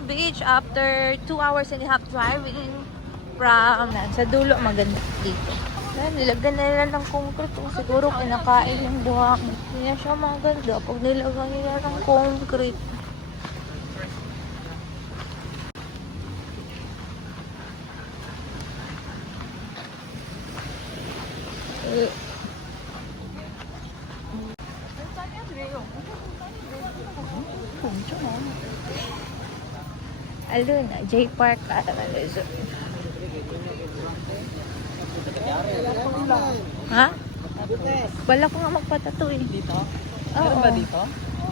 sa beach after 2 hours and a half driving from sa dulo. Maganda dito. Ayan, nilagyan na nila ng concrete. Siguro kinakain yung buhangin. Hindi na siya maganda pag nilagyan nila ng concrete. Aluna, J Park Resort. Ha? Wala ko nga magpatato eh. Dito? Oo. Meron ba dito?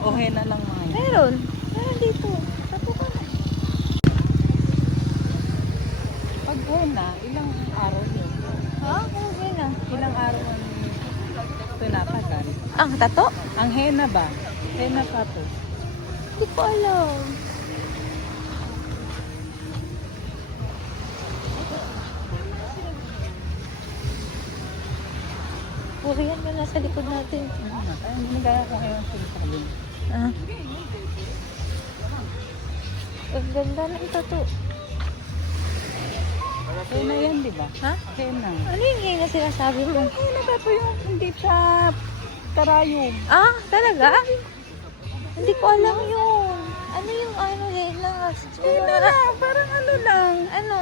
O henna lang mga yun? Meron. Meron dito. Tato ka na. Pag henna, ilang araw yun? Ha? Ano na? Ilang araw ang tinatagal? Ang tato? Ang henna ba? Henna pa to. Hindi ko alam. Korean mo nasa likod natin. Ay, nagaya ko ngayon sinasabi. Ah. Ang ganda ng tato. Henna yan, di ba? Ha? Henna. Ano yung hina sinasabi mo? Henna ba ito yung hindi siya karayom? Ah, talaga? Hindi ko alam yun. Ano yung ano hina? Henna na, parang ano lang. Ano?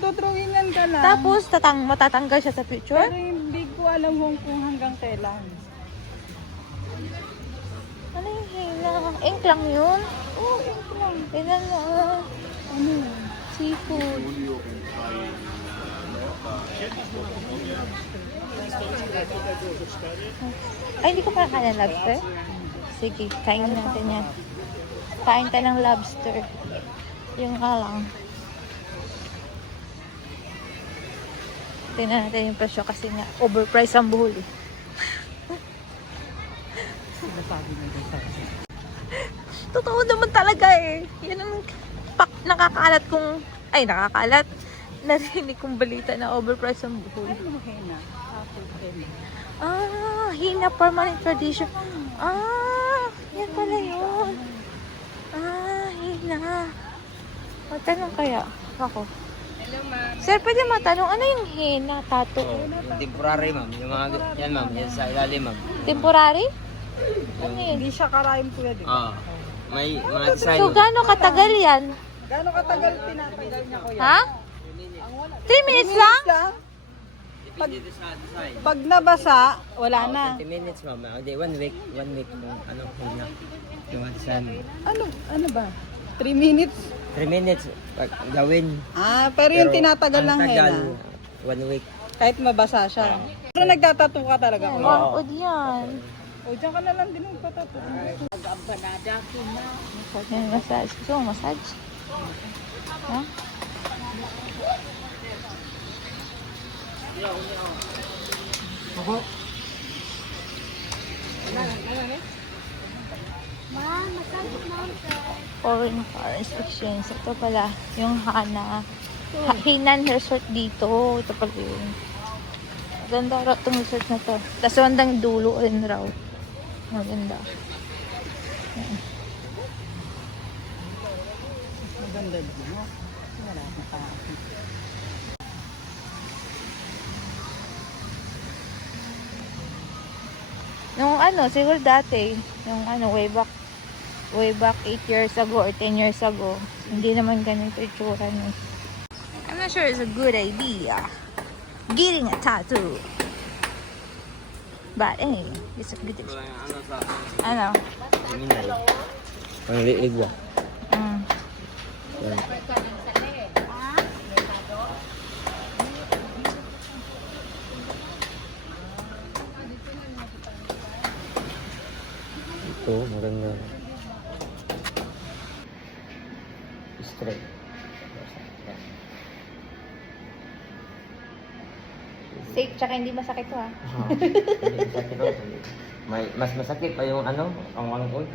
Dodrawingan ka lang. Tapos matatanggal siya sa picture? Pero hindi ko alam kung hanggang kailan. Ano yung hina? Ink lang yun? Oo, ink lang. Tingnan mo. Ano? Seafood. Ay, hindi ko pa kaya lobster? Sige, kainin natin yan. Kain ka ng lobster. Yung alang. Tingnan natin yung presyo kasi nga overpriced ang buhol eh. Sinasabi na ito sa akin. Totoo naman talaga eh. Yan ang nakakalat kong, ay nakakalat, narinig kong balita na overpriced ang buhol. Ano henna? Apple henna. Ah, hina permanent tradition. Ah, yan pala yun. Ah, hina. Matanong kaya ako. Hello, ma'am. Sir, pwede matanong, ano yung hina, tattoo? Yung temporary, ma'am. Yung mga, yan, ma'am. Yan sa ilalim, ma'am. Temporary? Ano yun? Hindi siya karayom kuya, di ba? Oo. May mga design. So, gaano katagal yan? Gano'ng katagal tinatagal niya kuya? Ha? 3 minutes lang? Depende sa design. Pag nabasa, wala na. 20 minutes, ma'am. Hindi, 1 week. 1 week kung ano, kung na. Yung mga design. Ano ba? 3 minutes? 3 minutes, pag gawin. Ah, pero yung tinatagal ang lang tagal, henna. 1 week. Kahit mabasa siya. Pero nagtatato ka talaga Yan, kuya? manood yan. O, diyan ka na lang din magpatato. Yan, massage. Gusto mo massage? Ha? Foreign car inspections. Ito pala, yung Hana. Hinan resort dito. Ito pala yun. Ganda raw itong resort na to. Tapos bandang dulo rin raw. Maganda. Maganda din, no? Wala akong tao. Nung ano, siguro dati, yung ano, way back 8 years ago or 10 years ago, hindi naman ganito itsura niya. I'm not sure it's a good idea getting a tattoo. But anyway, it's a good experience. Ano sa Ano? terminal. Pang liig ba? Mm. Yan. Ito, maganda. Straight. Safe, tsaka hindi masakit to ha. Hindi masakit daw. Mas masakit pa yung ano, ang wangod.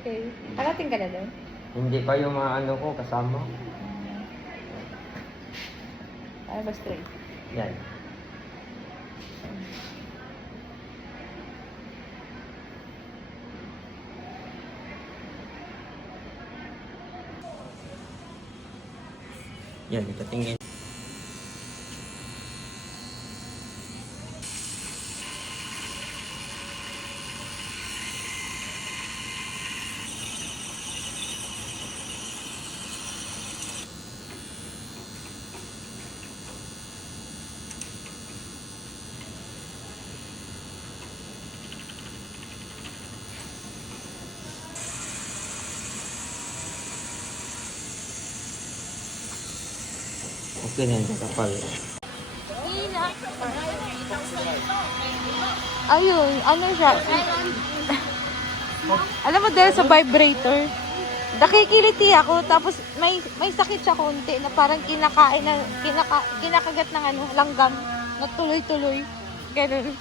Okay. Parating ka na doon? Hindi pa yung mga ano ko kasama. Para ba straight? Yan. Yan, ikatingin. Okay na yan, kapal. Ayun, ano siya? Alam mo dahil sa vibrator, nakikiliti ako, tapos may sakit siya konti na parang kinakagat ng ano, langgam na tuloy-tuloy. Ganun.